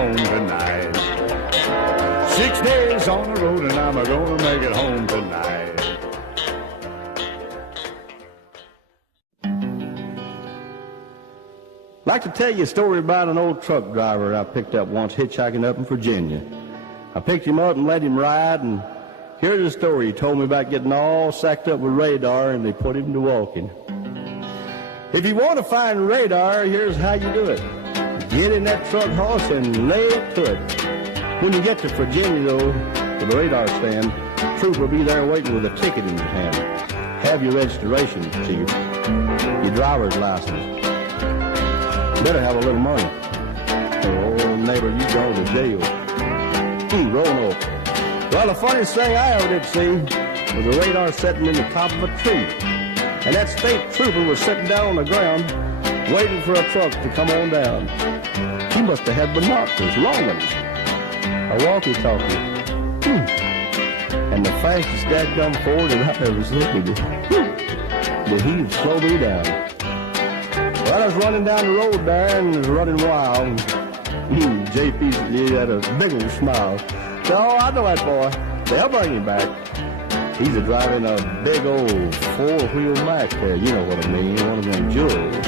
home tonight. 6 days on the road and I'm gonna make it home tonight. I'd like to tell you a story about an old truck driver I picked up once hitchhiking up in Virginia. I picked him up and let him ride, and here's the story he told me about getting all sacked up with radar and they put him to walking. If you want to find radar, here's how you do it. Get in that truck horse and lay it to it. When you get to Virginia, though, to the radar stand, Troop will be there waiting with a ticket in his hand. Have your registration, Chief. Your driver's license. Better have a little money. Oh, neighbor, you going to jail. Roanoke. Well, the funniest thing I ever did see was the radar sitting in the top of a tree. And that state trooper was sitting down on the ground waiting for a truck to come on down. He must have had binoculars, long ones. A walkie-talkie. And the fastest dadgum Ford that I ever seen. But he'd slow me down. Well, I was running down the road there and was running wild. JP had a big old smile. So, oh, I know that boy. They'll bring him back. He's a driving a big old four-wheel Mack there. You know what I mean, one of them jewels.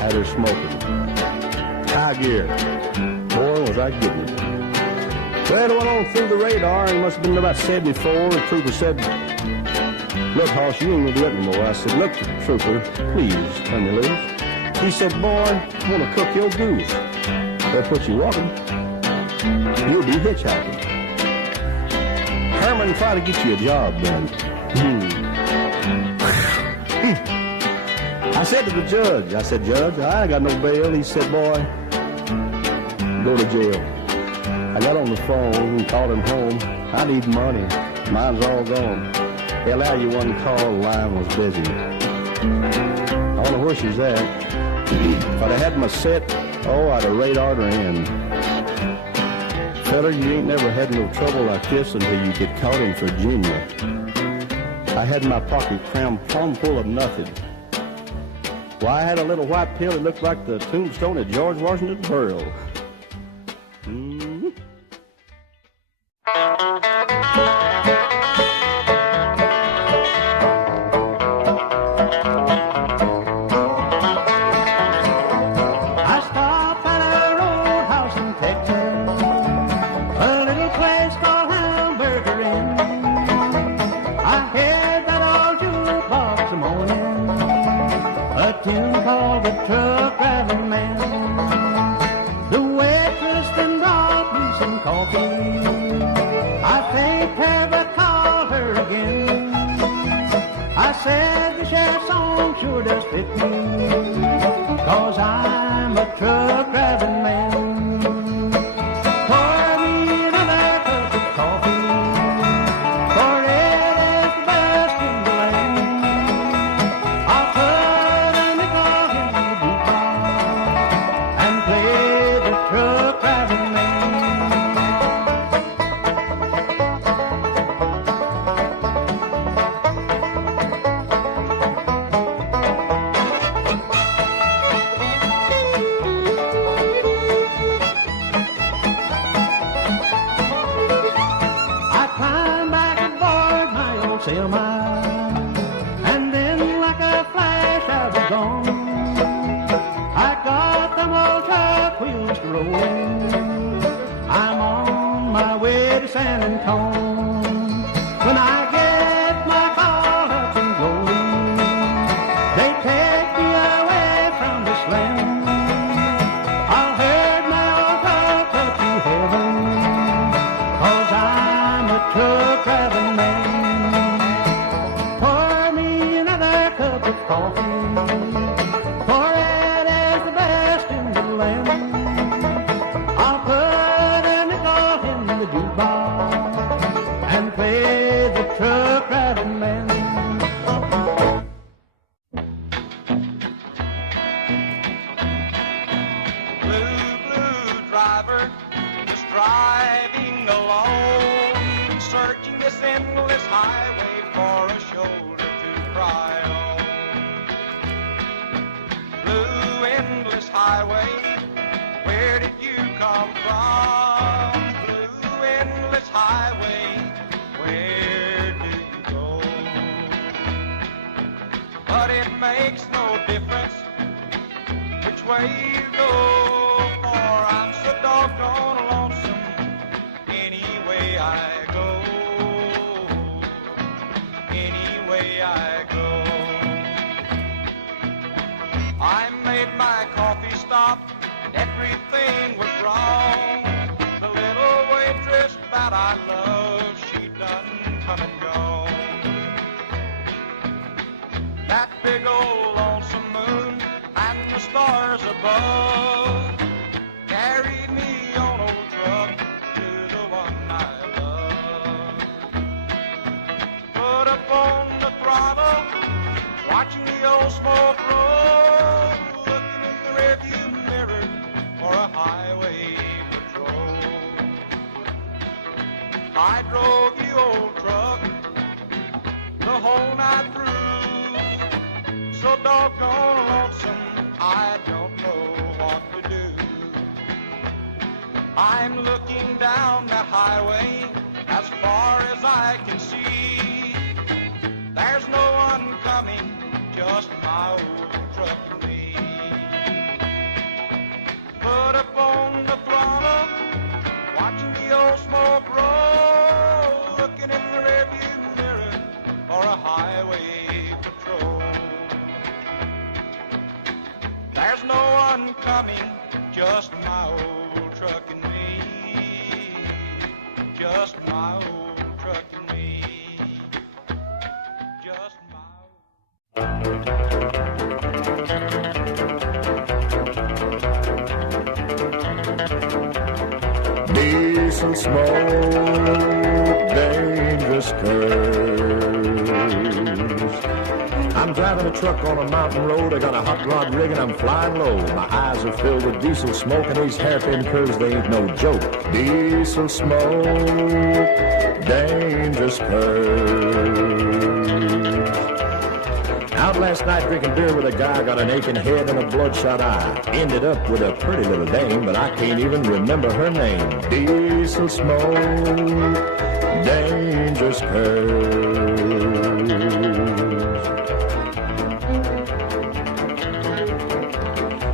Had her smoking. High gear. Boy, was I getting it. Well, it went on through the radar, and it must have been about 74. The trooper said, "Look, Hoss, you ain't gonna do it anymore." I said, "Look, trooper, please turn me loose." He said, "Boy, I want to cook your goose. They'll put you walking. You'll be hitchhiking. Herman, try to get you a job done." I said to the judge, I said, "Judge, I ain't got no bail." He said, "Boy, go to jail." I got on the phone and called him home. "I need money. Mine's all gone." They allow you one call, the line was busy. I don't know where she's at. If I'd have had my set, oh, I'd have radared her in. Fella, you ain't never had no trouble like this until you get caught in Virginia. I had my pocket crammed plumb full of nothing. Why, I had a little white pill that looked like the tombstone of George Washington's burial. Said the sheriff's song sure does fit me, 'cause I'm a truck driving man. Pour me another cup of coffee, for it is the best in the land. I'll put a nickel in the jukebox and play the truck driving man. And then like a flash I was gone. I got them old truck wheels rolling. I'm on my way to San Antonio. When I get my car up and going, they take me away from this land. I'll herd my old truck up to heaven, 'cause I'm a truck driving man. Coffee, for it is the best in the land. I'll put a nickel in the jukebox makes no difference which way you go, for I'm so doggone lonesome any way I go, any way I go. I made my coffee stop and everything was wrong. The little waitress that I love, she done come and gone. That big old lonesome moon and the stars above carried me on old truck to the one I love. Put up on the throttle, watching the old smoke roll, looking in the rearview mirror for a highway patrol. I drove you old truck the whole night through, so doggone lonesome I don't know what to do. I'm looking down the highway as far as I can see. There's no one coming, just my old truck and me. Put up on the throttle, watching the old smoke roll, looking in the rearview mirror for a highway patrol. There's no one coming, just my old truck and me, just my old truck and me, just my Diesel smoke, dangerous curves. I'm driving a truck on a mountain road. I got a hot rod rig and I'm flying low. My eyes are filled with diesel smoke and these hairpin curves, they ain't no joke. Diesel smoke, dangerous curves. Out last night drinking beer with a guy, got an aching head and a bloodshot eye. Ended up with a pretty little dame, but I can't even remember her name. Diesel smoke, dangerous curves.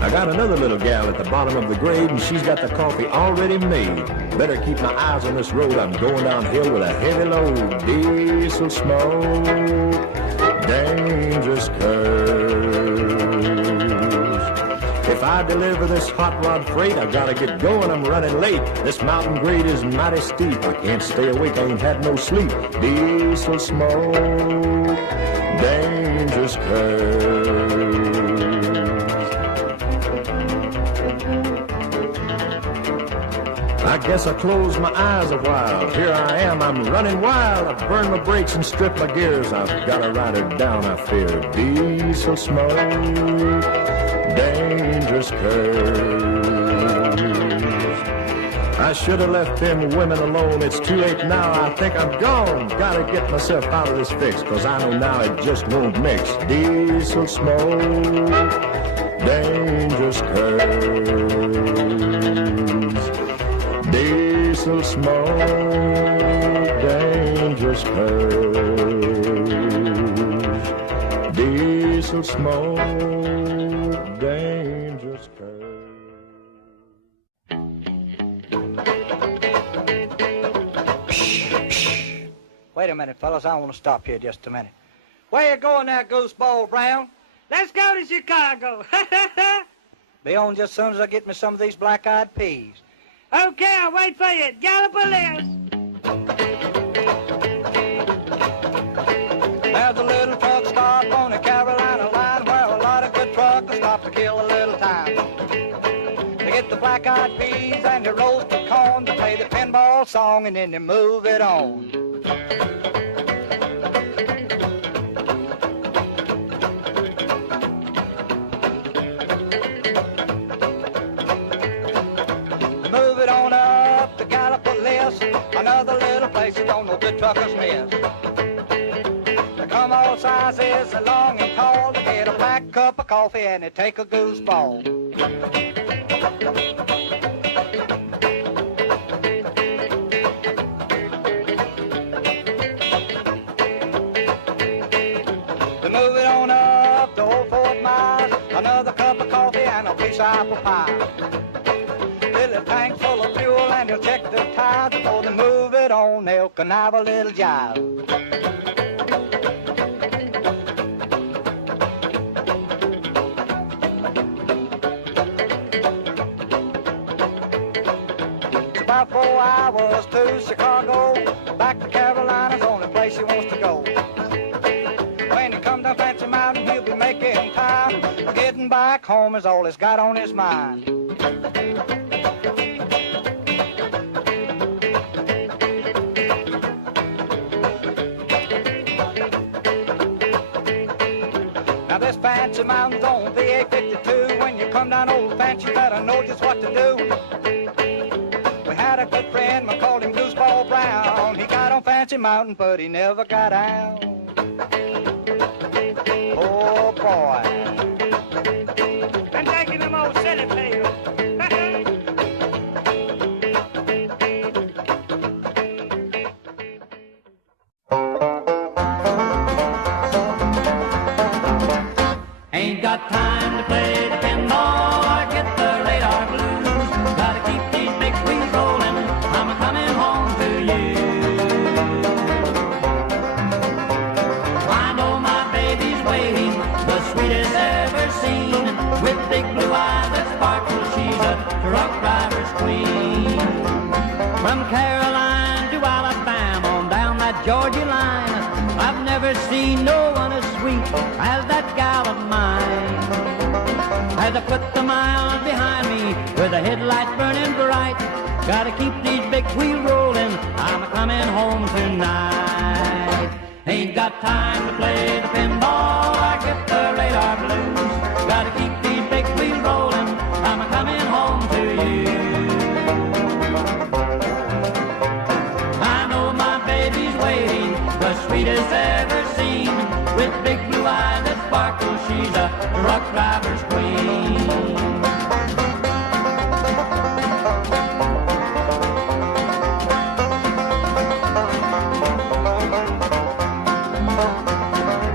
I got another little gal at the bottom of the grade, and she's got the coffee already made. Better keep my eyes on this road. I'm going downhill with a heavy load. Diesel smoke, dangerous curves. If I deliver this hot rod freight, I gotta get going, I'm running late. This mountain grade is mighty steep. I can't stay awake, I ain't had no sleep. Diesel smoke, dangerous curves. I guess I closed my eyes a while. Here I am, I'm running wild. I've burned my brakes and stripped my gears. I've got to ride her down, I fear. Diesel smoke, dangerous curves. I should have left them women alone. It's too late now, I think I'm gone. Gotta get myself out of this fix, cause I know now it just won't mix. Diesel smoke, dangerous curves. Diesel smoke, dangerous curves. Diesel smoke, dangerous curves. Wait a minute, fellas, I want to stop here just a minute. Where you going there, Gooseball Brown? Let's go to Chicago. Be on just as soon as I get me some of these black-eyed peas. Okay, I'll wait for you. Gallop a list. There's a little truck stop on the Carolina line where a lot of good truckers stop to kill a little time. They get the black-eyed peas and the roasted corn to play the pinball song and then they move it on. Move it on up to Gallipolis, another little place that don't know good truckers miss. They come all sizes, long and tall, to get a black cup of coffee and they take a gooseball. They move it on up to old apple pie. Fill a tank full of fuel and he'll check the tires. Before they move it on, they'll connive a little jive. It's about 4 hours to Chicago. Back to Carolina's the only place he wants to go. When he comes down Fancy Mountain, he'll be making time. Getting back home is all he's got on his mind. Now this Fancy Mountain's on the A52. When you come down Old Fancy, you better know just what to do. We had a good friend, we called him Gooseball Brown. He got on Fancy Mountain, but he never got out. Oh boy. I'm taking them old city pills. Ain't got time to play the pinball or get the radar blues. Gotta keep these big wheels rolling. I'm coming home to you. I know my baby's waiting, the sweetest ever seen. With big blue eyes that sparkle, she's a truck driver's queen. From Caroline to Alabama, on down that Georgia line, I've never seen no one as sweet as that gal of mine. As I put the miles behind me with the headlights burning bright, gotta keep these big wheels rolling, I'm coming home tonight. Ain't got time to play the pinball or get the radar blues. Gotta keep these big wheels rolling, I'm coming home to you. I know my baby's waiting, the sweetest ever seen. With big blue eyes that sparkle, she's a truck driver's queen.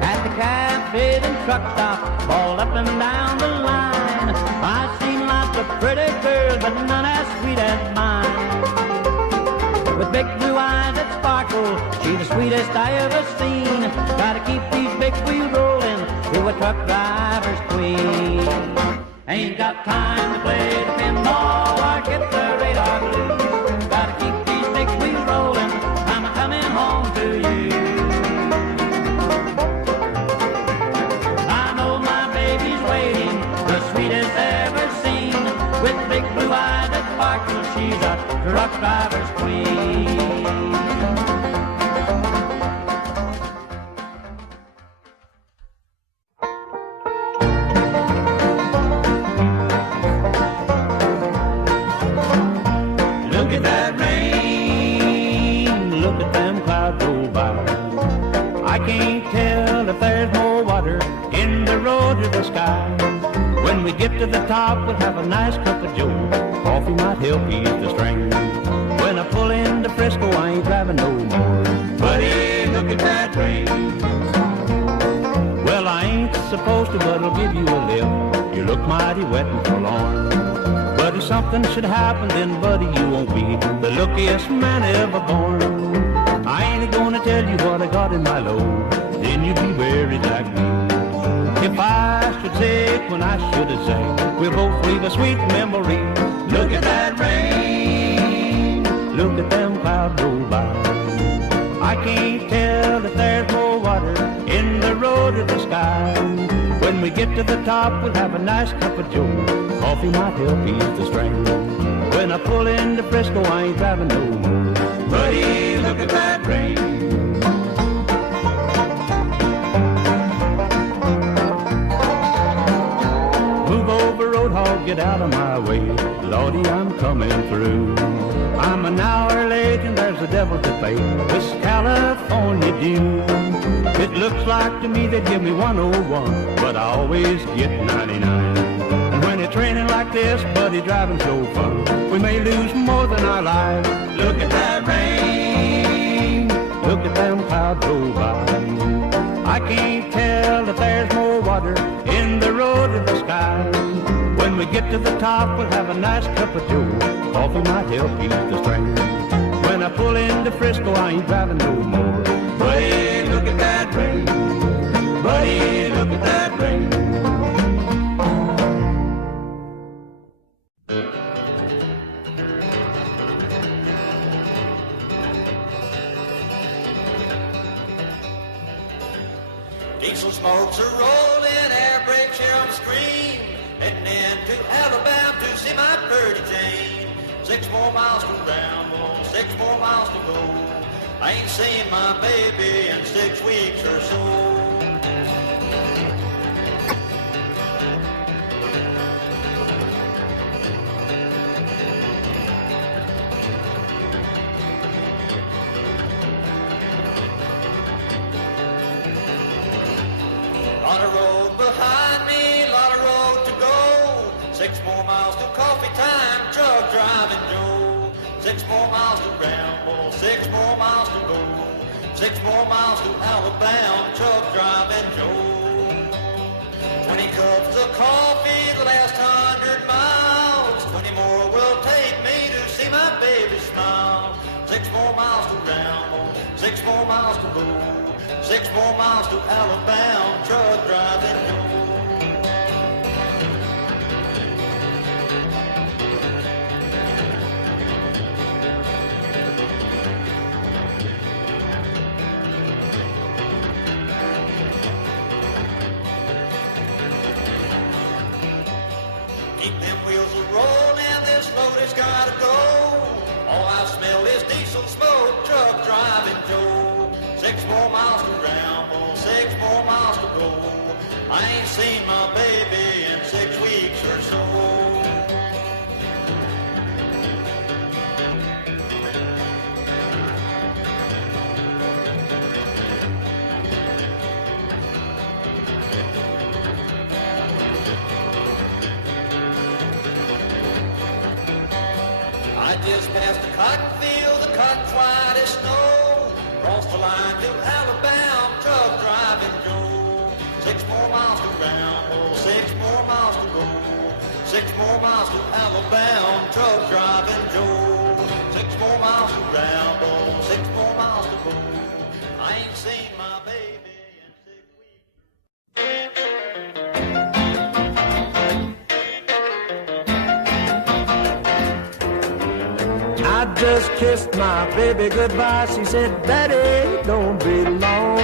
At the cafe and truck stop, all up and down the line, I've seen lots of pretty girls, but none as sweet as mine. With big blue eyes that sparkle, she's the sweetest I ever seen. Gotta keep these big wheels rolling, to a truck driver's queen. Ain't got time to play the pinball or get the radar blues. Gotta keep these big wheels rolling, I'm coming home to you. I know my baby's waiting, the sweetest ever seen. With big blue eyes that sparkle, she's a truck driver's queen. Look at that rain, look at them clouds roll by. I can't tell if there's more water in the road or the sky. When we get to the top, we'll have a nice cup of joe. Coffee might help ease the strain. When I pull into Frisco, I ain't driving no more. Buddy, look at that rain. Well, I ain't supposed to, but I'll give you a lift. You look mighty wet and forlorn. But if something should happen, then buddy, you won't be the luckiest man ever born. I ain't gonna tell you what I got in my load, then you'd be buried like me. If I should say it when I should have sang, we'll both leave a sweet memory. Look at that rain, look at them clouds roll by. I can't tell if there's more water in the road or the sky. When we get to the top, we'll have a nice cup of joe. Coffee might help ease the strain. When I pull into Frisco, I ain't driving no more. Buddy, look at that rain. Get out of my way, Lordy, I'm coming through. I'm an hour late and there's a devil to pay. This California due. It looks like to me they give me 101, but I always get 99. And when it's raining like this, buddy, driving so fun, we may lose more than our lives. Look at that rain, look at them clouds roll by. I can't tell if there's more water in the road or the sky. When we get to the top, we'll have a nice cup of joe. Coffee might help ease the strain. When I pull into Frisco, I ain't driving no more. Buddy, look at that rain. Buddy, look at that rain. Diesel smokes are rolling, air brakes hear 'em scream. Heading into Alabama to see my pretty Jane. 6 more miles to Ramble, 6 more miles to go. I ain't seen my baby in 6 weeks or so. Lot of road behind me, lot of road to go. 6 more miles to coffee time, truck driving Joe. 6 more miles to Ramble, 6 more miles to go. 6 more miles to Alabama, truck driving Joe. 20 cups of coffee the last 100 miles. 20 more will take me to see my baby smile. 6 more miles to Ramble, 6 more miles to go. 6 more miles to Alabama, truck driving Joe. Keep them wheels a-rolling, this load has gotta go. All I smell is diesel smoke, truck driving Joe. 6 more miles to Ramble, 6 more miles to go. I ain't seen my baby in 6 weeks or so. I just passed a cotton field, the cotton's white as snow. Cross the line to Alabama, truck driving Joe. 6 more miles to Ramble, 6 more miles to go. 6 more miles to Alabama, truck driving Joe. 6 more miles to Ramble, 6 more miles to go. I ain't seen my baby in 6 weeks. I just kissed my baby goodbye. She said, Daddy, don't be long.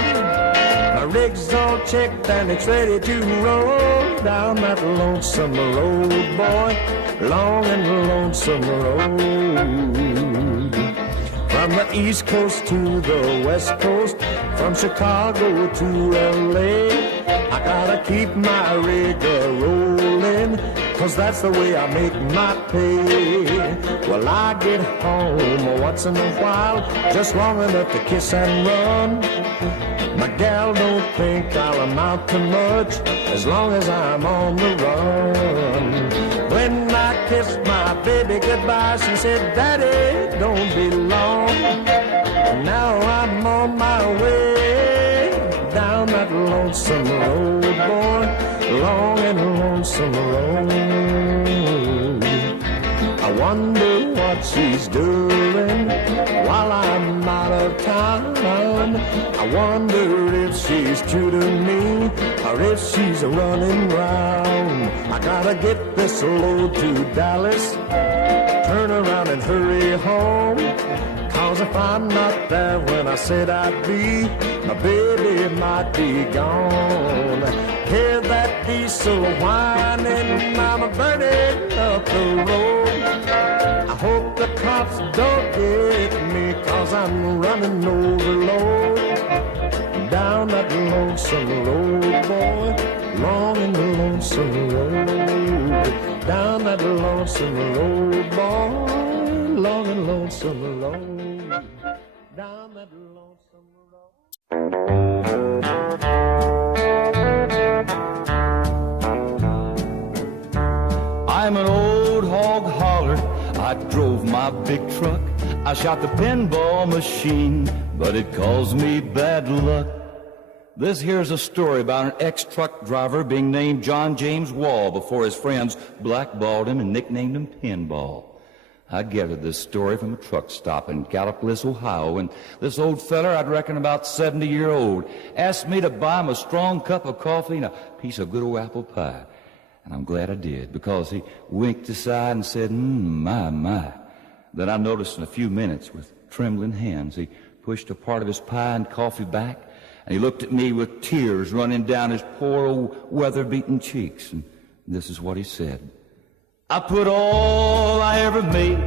My rig's all checked and it's ready to roll down that lonesome road, boy. Long and lonesome road. From the East Coast to the West Coast, from Chicago to L.A., I gotta keep my rig a-rolling, 'cause that's the way I make my pay. Well, I get home once in a while, just long enough to kiss and run. My gal don't think I'll amount to much, as long as I'm on the run. When I kissed my baby goodbye, she said, Daddy, don't be long. Now I'm on my way down that lonesome road, boy. Long and lonesome road. I wonder what she's doing while I'm out of town. I wonder if she's true to me or if she's running round. I gotta get this load to Dallas, turn around and hurry home. 'Cause if I'm not there when I said I'd be, my baby might be gone. Hear that diesel whining, I'm burning up the road. I hope the cops don't get me, 'cause I'm running overload. Down that lonesome road, boy, long and lonesome road. Down that lonesome road, boy, long and lonesome road. Down that lonesome road. I'm an old hog hauler, I drove my big truck. I shot the pinball machine, but it caused me bad luck. This here's a story about an ex-truck driver being named John James Wall before his friends blackballed him and nicknamed him Pinball. I gathered this story from a truck stop in Gallup-Bliss, Ohio, and this old feller, I'd reckon about 70-year-old, asked me to buy him a strong cup of coffee and a piece of good old apple pie. And I'm glad I did, because he winked aside and said, my. Then I noticed in a few minutes, with trembling hands, he pushed a part of his pie and coffee back, and he looked at me with tears running down his poor old weather-beaten cheeks. And this is what he said. I put all I ever made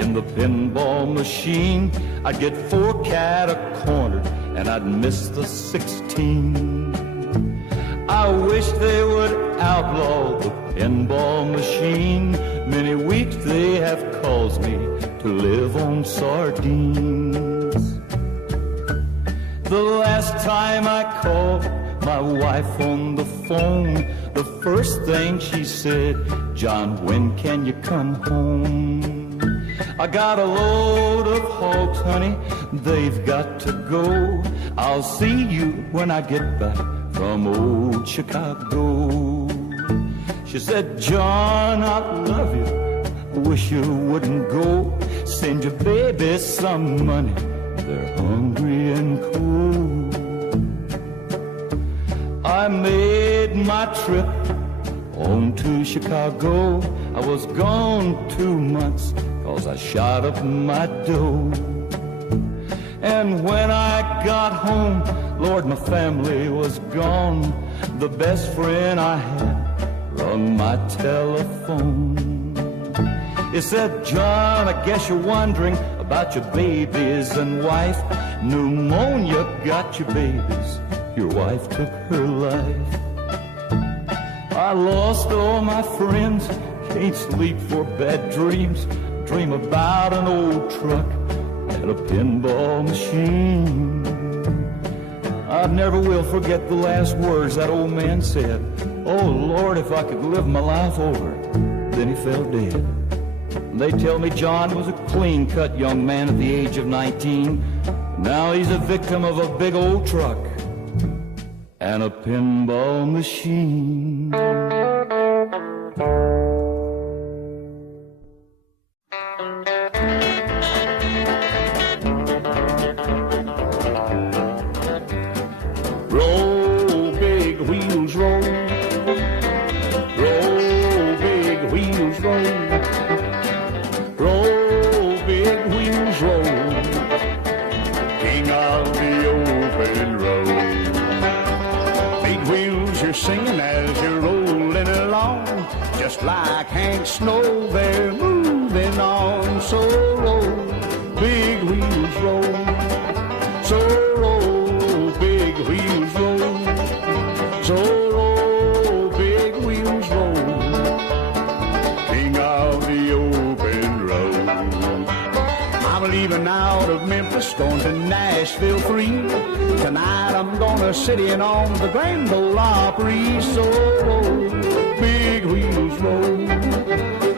in the pinball machine. I'd get 4 cat a corner, and I'd miss the 16. I wish they would outlaw the pinball machine. Many weeks they have caused me to live on sardines. The last time I called my wife on the phone, the first thing she said, John, when can you come home? I got a load of hogs, honey, they've got to go. I'll see you when I get back from old Chicago. She said, John, I love you, wish you wouldn't go. Send your baby some money, they're hungry and cold. I made my trip on to Chicago. I was gone 2 months, 'cause I shot up my dough. And when I got home, Lord, my family was gone. The best friend I had rung my telephone. It said, John, I guess you're wondering about your babies and wife. Pneumonia got your babies, your wife took her life. I lost all my friends, can't sleep for bad dreams. Dream about an old truck and a pinball machine. I never will forget the last words that old man said. Oh Lord, if I could live my life over. Then he fell dead. They tell me John was a clean-cut young man at the age of 19. Now he's a victim of a big old truck and a pinball machine. Roll, big wheels, roll. Roll, big wheels, roll. Roll, big wheels, roll. King of the open road. Big wheels, you're singing as you're rolling along. Just like Hank Snow, they're moving on. So roll, big wheels, roll. So roll, big wheels, roll. So roll, big wheels, roll. King of the open road. I'm leaving out of Memphis, going to Nashville free. Tonight I'm gonna sit in on the Grand Ole Opry. So roll, big wheels, roll.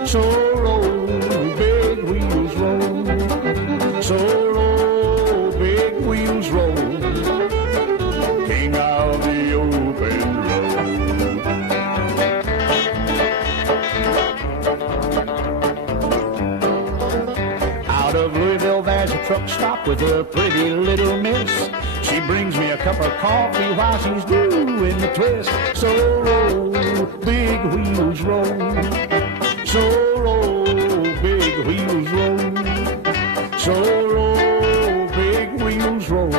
So roll, big wheels, roll. So roll, big wheels, roll. King of the open road. Out of Louisville there's a truck stop with a pretty little miss. She brings me a cup of coffee while she's doing the twist. So roll, big wheels, roll. So roll, big wheels, roll. So roll, big wheels, roll.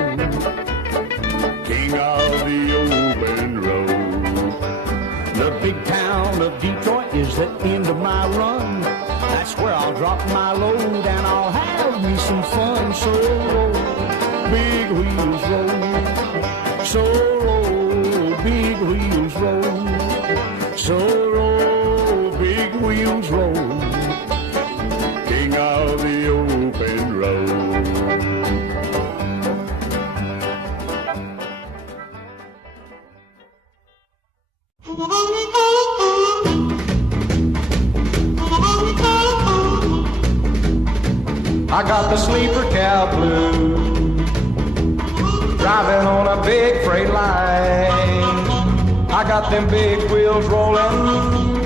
King of the open road. The big town of Detroit is the end of my run. That's where I'll drop my load and I'll have me some fun. So roll, big wheels, roll. So roll, big wheels, roll. So roll, big wheels, roll. King of the open road. I got the sleeper cab blues. driving on a big freight line. I got them big wheels rolling,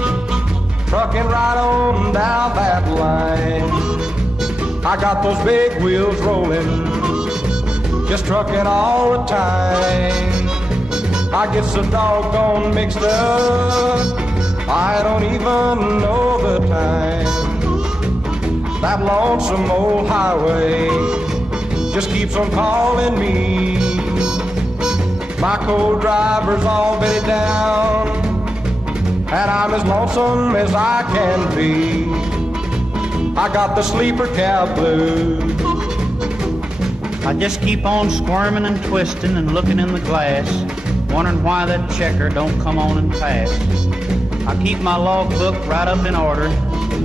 trucking right on down that line. I got those big wheels rolling, just trucking all the time. I get so doggone mixed up, I don't even know the time. That lonesome old highway just keeps on calling me. My co-driver's all bedded down, and I'm as lonesome as I can be. I got the sleeper cab blues. I just keep on squirming and twisting and looking in the glass, wondering why that checker don't come on and pass. I keep my logbook right up in order.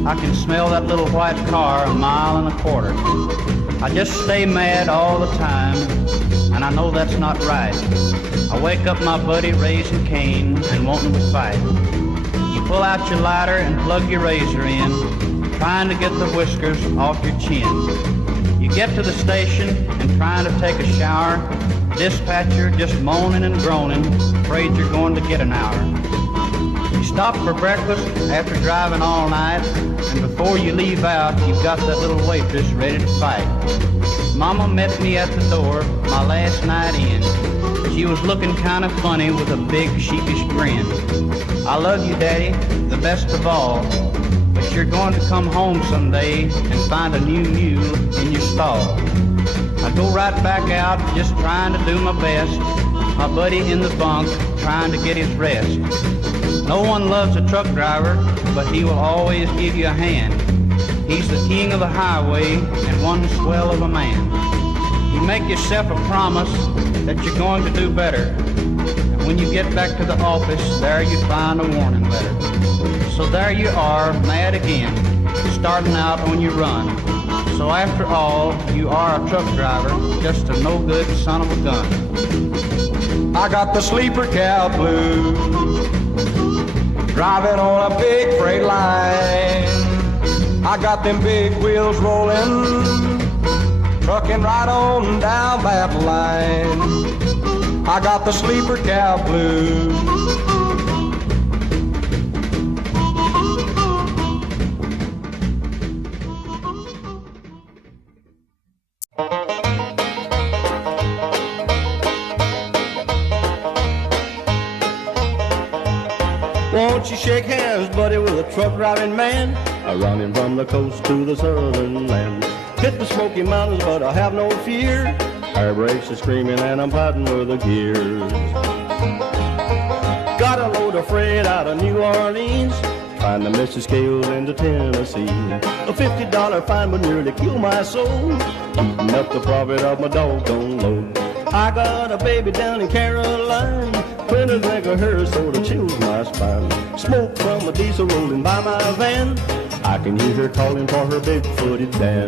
I can smell that little white car 1.25 miles. I just stay mad all the time, and I know that's not right. I wake up my buddy raising Cain and wanting to fight. You pull out your lighter and plug your razor in, trying to get the whiskers off your chin. You get to the station and trying to take a shower, dispatcher just moaning and groaning, afraid you're going to get an hour. You stop for breakfast after driving all night, and before you leave out, you've got that little waitress ready to fight. Mama met me at the door my last night in. She was looking kind of funny with a big sheepish grin. I love you, Daddy, the best of all, but you're going to come home someday and find a new mule in your stall. I go right back out, just trying to do my best. My buddy in the bunk, trying to get his rest. No one loves a truck driver, but he will always give you a hand. He's the king of the highway and one swell of a man. You make yourself a promise that you're going to do better. And when you get back to the office, there you find a warning letter. So there you are, mad again, starting out on your run. So after all, you are a truck driver, just a no-good son of a gun. I got the sleeper cab blues, driving on a big freight line. I got them big wheels rolling, trucking right on down that line. I got the sleeper cab blues. Won't you shake hands, buddy, with a truck driving man? I run him from the coast to the southern land. Hit the Smoky Mountains, but I have no fear. Air brakes are screaming and I'm fighting with the gears. Got a load of freight out of New Orleans, trying to miss the scales into Tennessee. A $50 fine would nearly kill my soul, eating up the profit of my doggone load. I got a baby down in Caroline, when I drink of her sort of chills my spine. Smoke from a diesel rolling by my van, I can hear her calling for her big-footed Dan.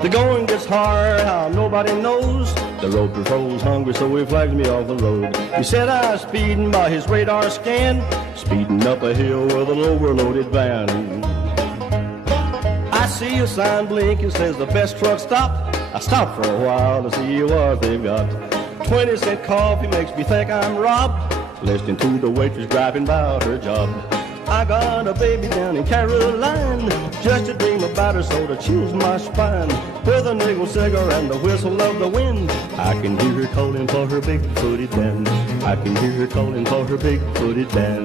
The going gets hard, how nobody knows. The road patrol's hungry, so he flags me off the road. He said I was speeding by his radar scan, speeding up a hill with an overloaded van. I see a sign blink, it says the best truck stop. I stop for a while to see what they've got. 20-cent coffee makes me think I'm robbed, listening to the waitress griping about her job. I got a baby down in Caroline, just a dream about her sort of chills my spine. With a nickel cigar and the whistle of the wind, I can hear her calling for her big-footed Dan. I can hear her calling for her big-footed Dan.